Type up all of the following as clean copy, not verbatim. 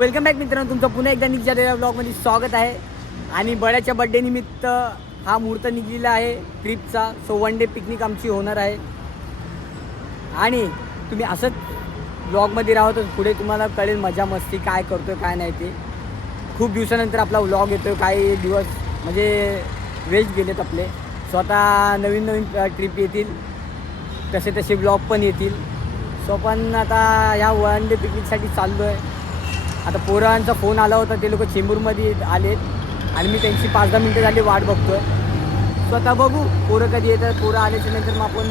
Welcome back मित्रांनो, तुमचं पुन्हा एकदा निघालेल्या ब्लॉगमध्ये स्वागत आहे. आणि बड्याच्या बड्डे निमित्त हा मुहूर्त निघलेला आहे ट्रिपचा. सो वन डे पिकनिक आमची होणार आहे. आणि तुम्ही असंच ब्लॉगमध्ये राहा तर पुढे तुम्हाला कळेल मजा मस्ती काय करतोय काय नाही ते. खूप दिवसानंतर आपला व्लॉग येतो. काही दिवस म्हणजे वेस्ट गेलेत आपले. स्वतः नवीन नवीन ट्रिप येतील, तसे तसे ब्लॉग पण येतील. सो पण आता ह्या वन डे पिकनिकसाठी चाललो आहे. आता पोरांचा फोन आला होता, ते लोक चेंबूरमध्ये आलेत आणि मी त्यांची 5-10 मिनटं झाली वाट बघतो आहे. स्वतः बघू पोरं कधी येतात. पोरं आल्याच्या नंतर मग आपण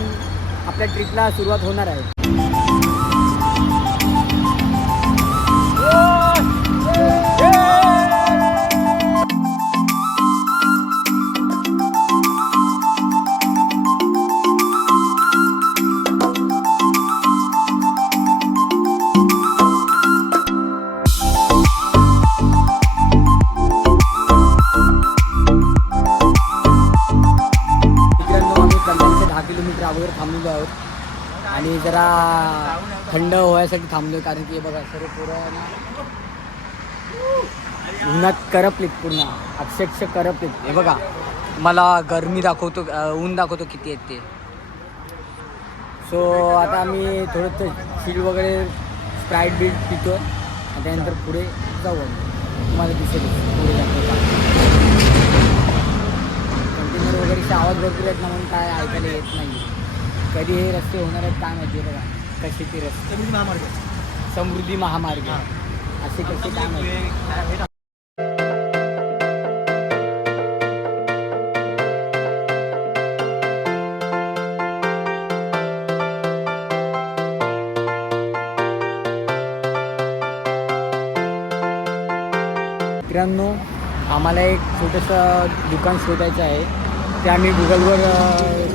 आपल्या ट्रिपला सुरुवात होणार आहे. थांबलेलो आहोत आणि जरा थंड व्हायसाठी थांबलो, कारण की बघा सर्व पोरं उन्हात करपलीत, पूर्ण अक्षरशः करपलीत. हे बघा मला गरमी दाखवतो, ऊन दाखवतो किती आहेत ते. सो आता आम्ही थोडं चिल वगैरे स्प्राईट बीट पितो आणि त्यानंतर पुढे जाऊ. तुम्हाला दिसेल पुढे जातो कंटेनर वगैरेचे आवाज भरपूर आहेत ना, म्हणून काय ऐकायला येत नाही. कधी हे रस्ते होणार आहेत काय माहिती. बघा कसे ते रस्ते, समृद्धी महामार्ग असे कसे काय माहिती. मित्रांनो, आम्हाला एक छोटंसं दुकान शोधायचं आहे. ते आम्ही गुगलवर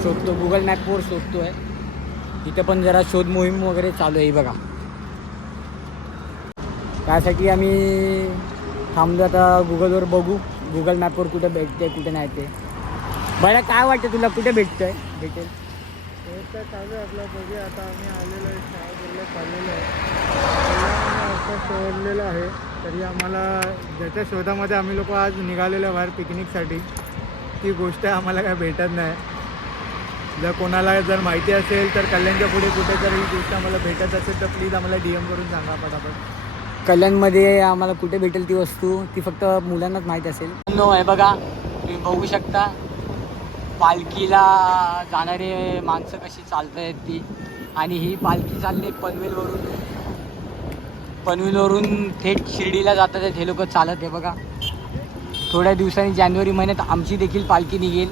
शोधतो, गुगल मॅपवर शोधतो आहे. तिथे पण जरा शोध मोहीम वगैरे चालू आहे. बघा त्यासाठी आम्ही थांबलो. आता गुगलवर बघू, गुगल मॅपवर कुठे भेटते कुठे नाही ते. बरं काय वाटतं तुला, कुठे भेटेल? तर चालू आहे आपला. बघूया आता. आम्ही आलेलो आहे, शहापूरला चाललेलो आहे. आता शोधलेलं आहे तरी आम्हाला ज्याच्या शोधामध्ये आम्ही लोक आज निघालेलो आहे बाहेर पिकनिकसाठी, ती गोष्ट आम्हाला काय भेटत नाही. जर कोणाला जर माहिती असेल तर कल्याणच्या पुढे कुठेतरी ही गोष्ट आम्हाला भेटत असेल तर प्लीज आम्हाला DM करून सांगा पटापट. कल्याणमध्ये आम्हाला कुठे भेटेल ती वस्तू, ती फक्त मुलांनाच माहीत असेल. नो आहे बघा, तुम्ही बघू शकता पालखीला जाणारे माणसं कशी चालत आहेत ती. आणि ही पालखी चालली पनवेलवरून थेट शिर्डीला जातात आहेत हे लोक चालत आहे. बघा थोड्या दिवसांनी जानेवारी महिन्यात आमची देखील पालखी निघेल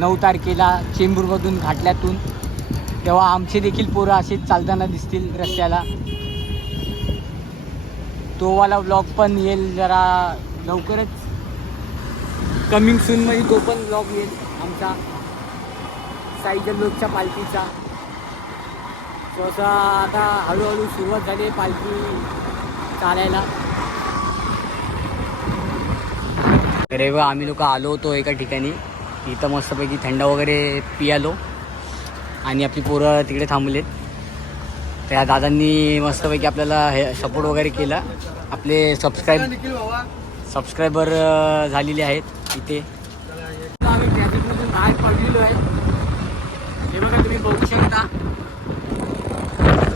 9 तारखेला चेंबूरमधून घाटल्यातून. तेव्हा आमचे देखील पोरं असेच चालताना दिसतील रस्त्याला. तो वाला ब्लॉग पण येईल जरा लवकरच, कमिंग सूनमध्ये तो पण ब्लॉग येईल आमचा साई जल्लोषच्या पालखीचा. सो असं आता हळूहळू सुरुवात झाली आहे पालखी चालायला. अरे वा, आम्ही लोक आलो होतो एका ठिकाणी, इथं मस्तपैकी थंड वगैरे पियालो आणि आपली पोरं तिकडे थांबलेत. त्या दादांनी मस्तपैकी आपल्याला हे सपोर्ट वगैरे केला. आपले सबस्क्रायबर झालेले आहेत इथे. आम्ही ट्रॅफिकमधून बाहेर पडलेलो आहे. हे बघा तुम्ही बघू शकता,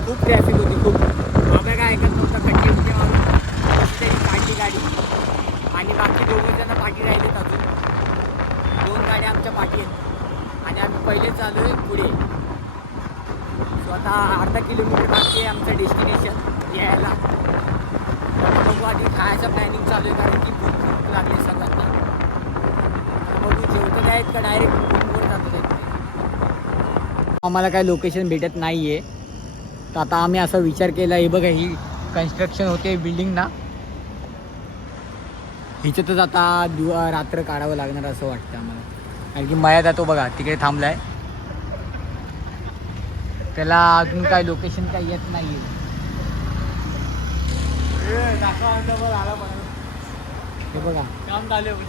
खूप ट्रॅफिक होती खूप. बाबा काय ऐकत नव्हता, कट्टे मारून काढली गाडी आणि बाकी 2 जण पाठी राहिलेत. अजून 2 गाड्या आमच्या पाठी आहेत आणि आम्ही पहिले चालू आहे पुढे. सो आता अर्धा किलोमीटर बाकी आहे आमचं डेस्टिनेशन यायला. बघू आधी खायचं प्लॅनिंग चालू आहे, कारण की भूक लागली सर्वांना. बघू जेवतं काय का डायरेक्ट रूमवर जातो आहे. आम्हाला काय लोकेशन भेटत नाही आहे, तर आता आम्ही असा विचार केला. हे बघा ही कन्स्ट्रक्शन होते बिल्डिंग ना, हिच्यातच आता रात्र काढावं लागणार असं वाटतं आम्हाला. कारण की मया जातो बघा तिकडे थांबला आहे, त्याला अजून काय लोकेशन काही येत नाही आहे. हे बघा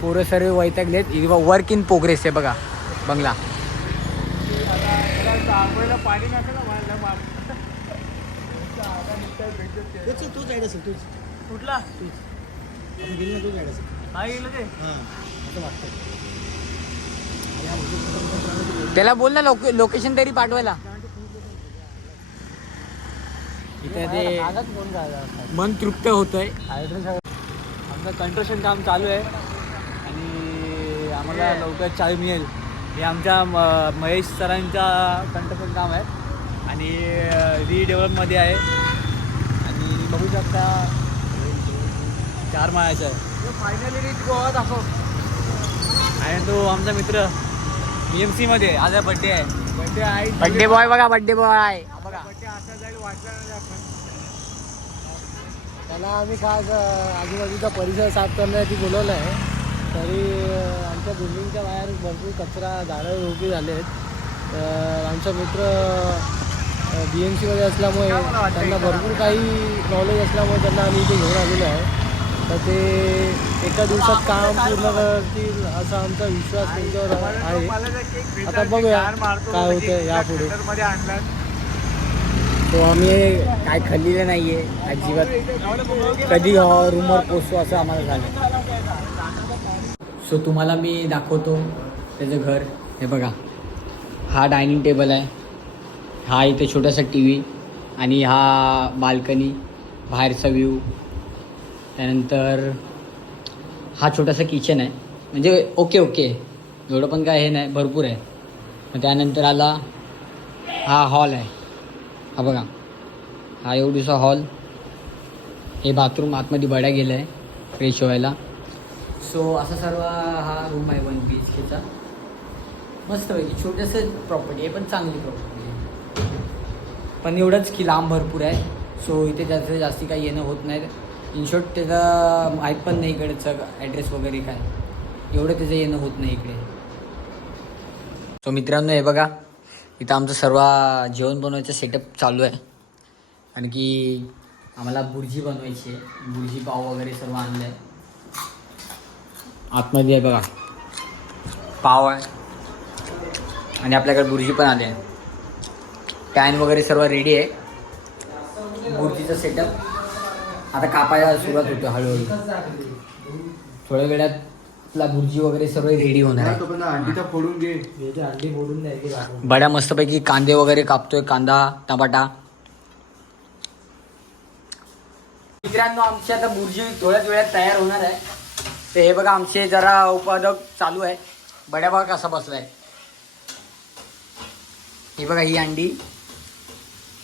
पोरं सर्व वैतागलेत. वर्क इन प्रोग्रेस आहे बघा बंगला. पाणी नका ना. तूच साईड असेल तूच कुठला गेली ना तू काय गेलं ते त्याला बोल ना लोकेशन तरी पाठवायला. इथे ते मन तृप्त होतंय. आमचं कंस्ट्रक्शन काम चालू आहे आणि आम्हाला लवकर चावी मिळेल. हे आमच्या महेश सरांच्या कंस्ट्रक्शन काम आहे आणि रिडेव्हलपमध्ये आहे आणि बघू शकता 4 माळ्याचं आहे. फायनली रीच गोवा दाखव. आणि तो आमचा मित्र BMC मध्ये आज बड्डे आहे. बड्डे आहे. बड्डे बॉय बघा, बड्डे बॉय बघा. बड्डे असा जाईल वाटला नाही आपण. त्याला आम्ही खास आजूबाजूचा परिसर साफ करण्यासाठी बोलवलं आहे. तरी आमच्या बिल्डिंगच्या बाहेर भरपूर कचरा झाडं उभी झाले आहेत. तर आमचा मित्र BMC मध्ये असल्यामुळे त्यांना भरपूर काही नॉलेज असल्यामुळे त्यांना आम्ही इथे घेऊन आलेलो आहे. तर ते एका दिवसात काम पूर्ण करतील असा आमचा विश्वास त्यांच्यावर आहे. आता बघूया काय होतं यापुढे. तो आम्ही काय खाल्लेलं नाहीये अजिबात. कधी रूमवर पोचतो असं आम्हाला झालं. सो तुम्हाला मी दाखवतो त्याचं घर. हे बघा, हा डायनिंग टेबल आहे, हा इथे छोटासा TV आणि हा बाल्कनी, बाहेरचा व्ह्यू. त्यानंतर हा छोटासा किचन आहे, म्हणजे ओके एवढं पण काय हे नाही, भरपूर आहे. मग त्यानंतर आला हा हॉल आहे. हा बघा, हा एवढूसा हॉल. हे बाथरूम आतमध्ये बड्या गेलं आहे फ्रेश व्हायला. सो असा सर्व हा रूम आहे 1 BHKचा. मस्तपैकी छोटंसं प्रॉपर्टी आहे पण चांगली प्रॉपर्टी आहे. पण एवढंच की लांब भरपूर आहे. सो इथे त्याचं जास्ती काही येणं होत नाही. इन शॉर्ट त्याचा माहीत पण नाही इकडचं ॲड्रेस वगैरे काय, एवढं त्याचं येणं होत नाही इकडे. सो मित्रांनो, हे बघा, इथं आमचं सर्व जेवण बनवायचं सेटअप चालू आहे. आणखी आम्हाला बुर्जी बनवायची आहे. बुर्जी पाव वगैरे सर्व आणलं आहे. आतमध्ये आहे बघा, पाव आहे आणि आपल्याकडे बुर्जी पण आली आहे. पॅन वगैरे सर्व रेडी आहे. बुर्जीचा सेटअप आता कापायला सुरुवात होतो हळूहळू. थोड्या वेळात आपला बुर्जी वगैरे सर्व रेडी होणार आहे. फोडून घे, अंडी फोडून द्यायची. बड्या मस्तपैकी कांदे वगैरे कापतोय, कांदा टमाटा. मित्रांनो, आमची आता बुर्जी थोड्याच वेळात तयार होणार आहे. तर हे बघा, आमचे जरा उत्पादक चालू आहे. बड्या बघा कसा बसलाय. ही बघा, ही अंडी,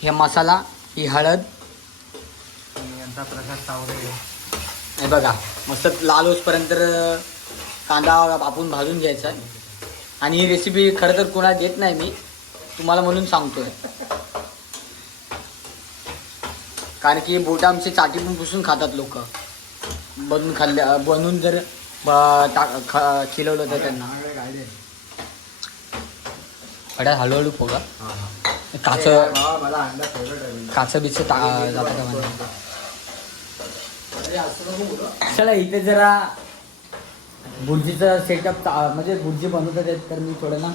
हे मसाला, ही हळद, प्रसाद सावरे. हे बघा, मस्त लाल होसपर्यंत कांदा आपण भाजून घ्यायचा आहे. आणि ही रेसिपी खरं तर कोणाला देत नाही मी, तुम्हाला म्हणून सांगतोय. कारण की बोटं आमचे चाटी पण पुसून खातात लोक. बनवून जर चिलवलं तर त्यांना अड्यात हळूहळू फोगा. काचं बिचं जातं का. चला, इथे जरा बुर्जीचा सेटअप म्हणजे बुर्जी बनवतात आहेत. तर मी थोडं ना,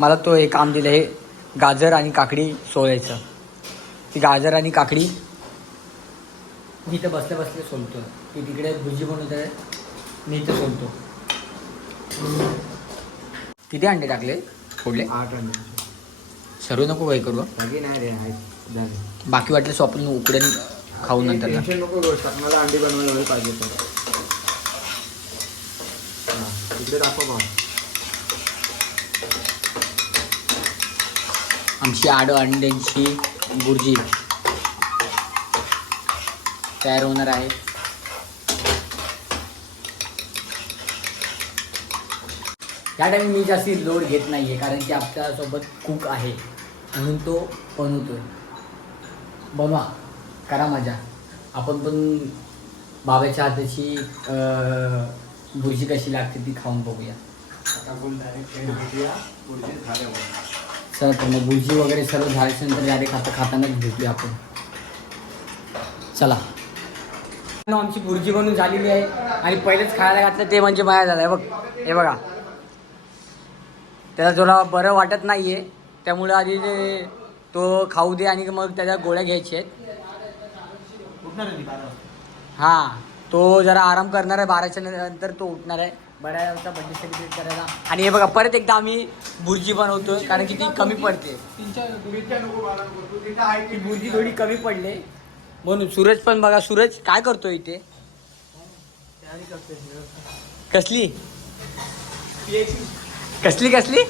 मला तो हे काम दिलं, हे गाजर आणि काकडी सोलायचं. ती गाजर आणि काकडी मी इथं बसल्या सोलतो. ती तिकडे बुर्जी बनवत आहे, मी इथं सोलतो. किती अंडे टाकले फोडले? 8 अंडे. सर्व नको काही करू, बाकी वाटलं आपण उकडेन खाऊ नंतर. नको गोष्ट, मला अंडी बनवायला पाहिजे. तर इकडे दाखव. आमची 8 अंड्यांची बुर्जी तयार होणार आहे. या टाइम मी जास्ती लोड घेत नाही आहे, कारण की आपल्यासोबत कुक आहे म्हणून तो बनवतोय. बनवा, करा मजा. आपण पण बाबाच्या हाताची बुर्जी कशी लागते ती खाऊन बघूया. चला तर मग बुर्जी वगैरे सर्व झाल्याच्यानंतर डायरेक्ट खातानाच भेटूया आपण. चला, आमची बुर्जी बनवून झालेली आहे आणि पहिलेच खायला घातलं ते म्हणजे माया झालं आहे बघ. हे बघा, त्याला थोडा बरं वाटत नाही आहे, त्यामुळे आधी तो खाऊ दे आणि मग त्याच्या गोळ्या घ्यायच्या आहेत. हां, तो जरा आराम करणार आहे 12च्या नंतर तो उठणार आहे बड्याचा बर्थडे सेलिब्रेट करायला. आणि हे बघा परत एकदा आम्ही बुर्जी बनवतोय कारण की ती कमी पडते. ती बुर्जी थोडी कमी पडले म्हणून. सूरज पण बघा, सूरज काय करतोय इथे? कसली कसली कसली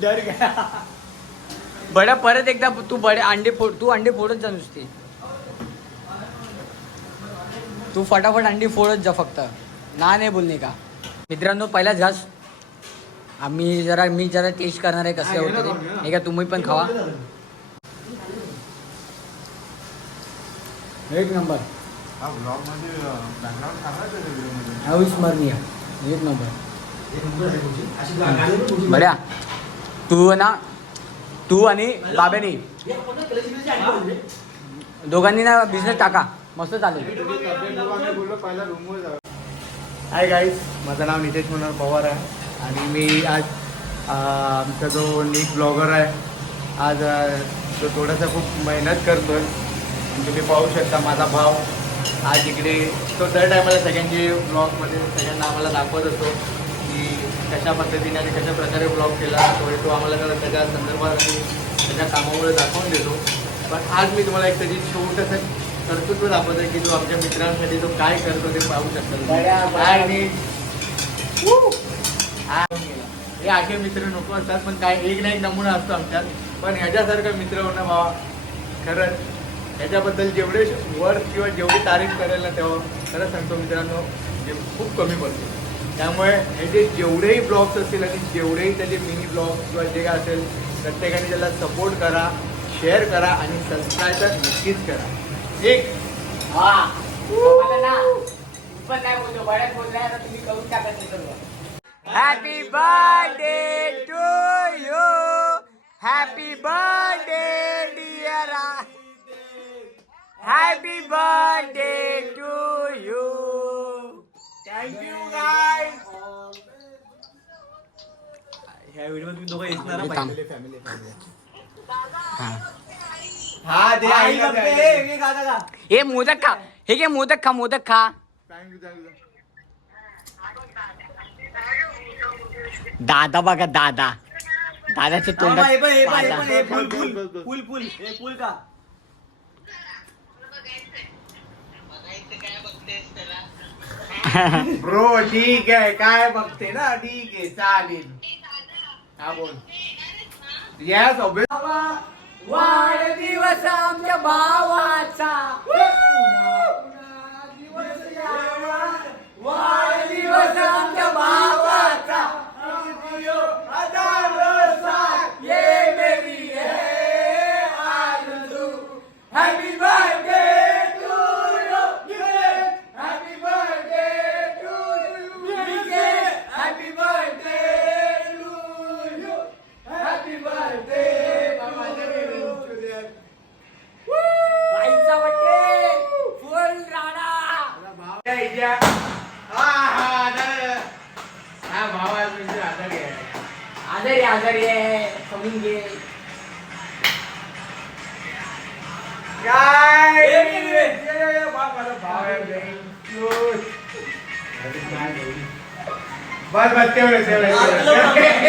डर गया. बड्या परत एकदा तू अंडे फोडत जा नुसते. तू फटाफट अंडी फोडत जा फक्त, ना नाही बोलणे का. मित्रांनो पहिलाच घास मी जरा टेस्ट करणार आहे कसं होतं ते. हे का तुम्ही पण खावा. एक नंबर अविस्मरणीय. एक नंबर बड्या. तू आणि बाब्यानी दोघांनी ना बिझनेस टाका, मस्त चालेल. हाय गाईज, माझं नाव नितेश मनोहर पवार आहे आणि मी आज आमचा जो नीक ब्लॉगर आहे आज तो थोडासा खूप मेहनत करतो आहे. तुम्ही पाहू शकता माझा भाव आज इकडे तो दर टायमाला सगळ्यांचे ब्लॉगमध्ये सगळ्यांना आम्हाला दाखवत असतो की कशा पद्धतीने आणि कशा प्रकारे ब्लॉग केला तो आम्हाला त्याच्या संदर्भात आणि त्याच्या कामामुळे दाखवून देतो. पण आज मी तुम्हाला एक त्याची छोटंसं कर्तृत्व दाखवतो आहे की जो आमच्या मित्रांसाठी तो काय करतो ते पाहू शकतो. हे असे मित्र नको असतात, पण काय एक ना एक नमुना असतो आमच्यात. पण ह्याच्यासारखं मित्र होणं भावा खरंच ह्याच्याबद्दल जेवढे वर्ड किंवा जेवढी तारीफ करेल ना तेव्हा खरंच सांगतो मित्रांनो जे खूप कमी पडते. त्यामुळे ह्याचे जेवढेही ब्लॉग्स असतील आणि जेवढेही त्याचे मिनी ब्लॉग किंवा जे काय असेल प्रत्येकाने त्याला सपोर्ट करा, शेअर करा आणि सबस्क्राईब तर नक्कीच करा. ठीक. Happy birthday to you. Happy birthday dear. Happy birthday to you. Thank you guys. ह्या व्हिडिओ तुम्ही दोघं येणार ना थांब. पहिले फॅमिली हां. हा दे आईला द्या. हे मोदक खा. हे घे मोदक खा. थँक्यू. दादा बघा दादाच्या तोंडात फुल का ब्रो ठीक आहे काय बघते ना. ठीक आहे चालेल. हा बोल. येस वाढदिवस आमच्या भावाचा. वाढदिवस आमच्या भावाचा. ये मेरी है आरज़ू. Happy birthday to you. Happy birthday to you. Happy birthday to you. Happy birthday. बाईचा बर्थडे फुल राडा. हा भावा आजारी आहे समजून घे.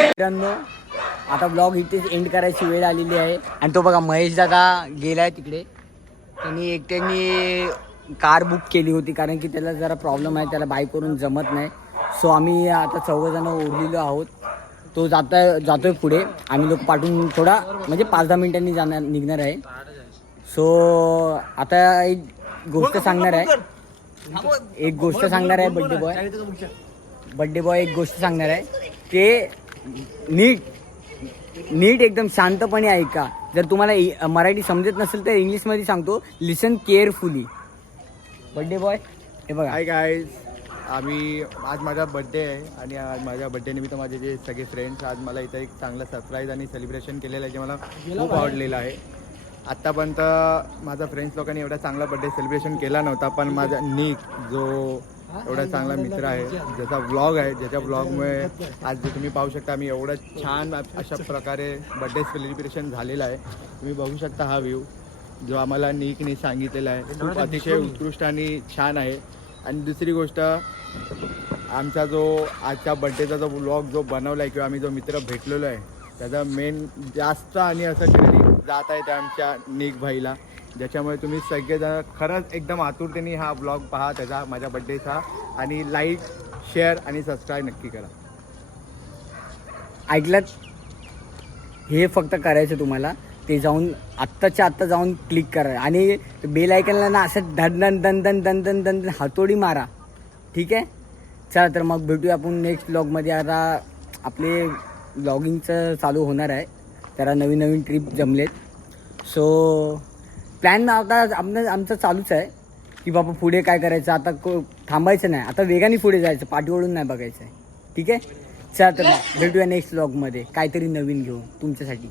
मित्रांनो आता ब्लॉग इथेच एंड करायची वेळ आलेली आहे. आणि तो बघा महेश दादा गेलाय तिकडे. त्यांनी कार बुक केली होती कारण की त्याला जरा प्रॉब्लेम आहे, त्याला बाईकवरून जमत नाही. सो आम्ही आता चौघजणं उरलेलो आहोत. तो जातोय पुढे. आम्ही लोक पाठवून थोडा म्हणजे 5-10 मिनिटांनी निघणार आहे. सो आता एक गोष्ट सांगणार आहे. बर्थडे बॉय एक गोष्ट सांगणार आहे. ते नीट एकदम शांतपणे ऐका. जर तुम्हाला मराठी समजत नसेल तर इंग्लिशमध्ये सांगतो. लिसन केअरफुली. बर्थडे बॉय हे बघा. हाय गाईज, आज माझा बड्डे आहे आणि आज माझ्या बड्डे निमित्त माझे जे सगळे फ्रेंड्स आज मला इथं एक चांगलं सरप्राईज आणि सेलिब्रेशन केलेलं आहे जे मला खूप आवडलेलं आहे. आत्तापर्यंत माझा फ्रेंड्स लोकांनी एवढा चांगला बड्डे सेलिब्रेशन केला नव्हता. पण माझा नीक जो एवढा चांगला मित्र आहे, ज्याचा ब्लॉग आहे, ज्याच्या ब्लॉगमुळे आज जे तुम्ही पाहू शकता आम्ही एवढं छान अशा प्रकारे बड्डे सेलिब्रेशन झालेलं आहे. तुम्ही बघू शकता हा व्ह्यू जो आम्हाला निकने सांगितलेला आहे, खूप अतिशय उत्कृष्ट आणि छान आहे. आणि दुसरी गोष्ट, आमचा जो आजच्या बड्डेचा जो ब्लॉग जो बनवला आहे किंवा आम्ही जो मित्र भेटलेलो आहे त्याचा मेन जास्त आणि असं क्रेडिट जात आहे त्या आमच्या निक भाईला, ज्याच्यामुळे तुम्ही सगळेजण खरंच एकदम आतुरतेने हा ब्लॉग पहा त्याचा माझ्या बड्डेचा, आणि लाईक शेअर आणि सबस्क्राईब नक्की करा. ऐकलंत, हे फक्त करायचं तुम्हाला, ते जाऊन आत्ताच्या आत्ता जाऊन क्लिक करा आणि बेल आयकनला ना असं धन धन धन धन धन धन धन धन हातोडी मारा. ठीक आहे, चला तर मग भेटूया आपण नेक्स्ट ब्लॉगमध्ये. आता आपले ब्लॉगिंगचं चालू होणार आहे, त्याला नवीन नवीन ट्रिप जमलेत. सो प्लॅन आता आमचं चालूच आहे की बाबा पुढे काय करायचं. आता थांबायचं नाही, आता वेगाने पुढे जायचं, पाठीवळून नाही बघायचं आहे. ठीक आहे, चला तर मग भेटूया नेक्स्ट ब्लॉगमध्ये काहीतरी नवीन घेऊन तुमच्यासाठी.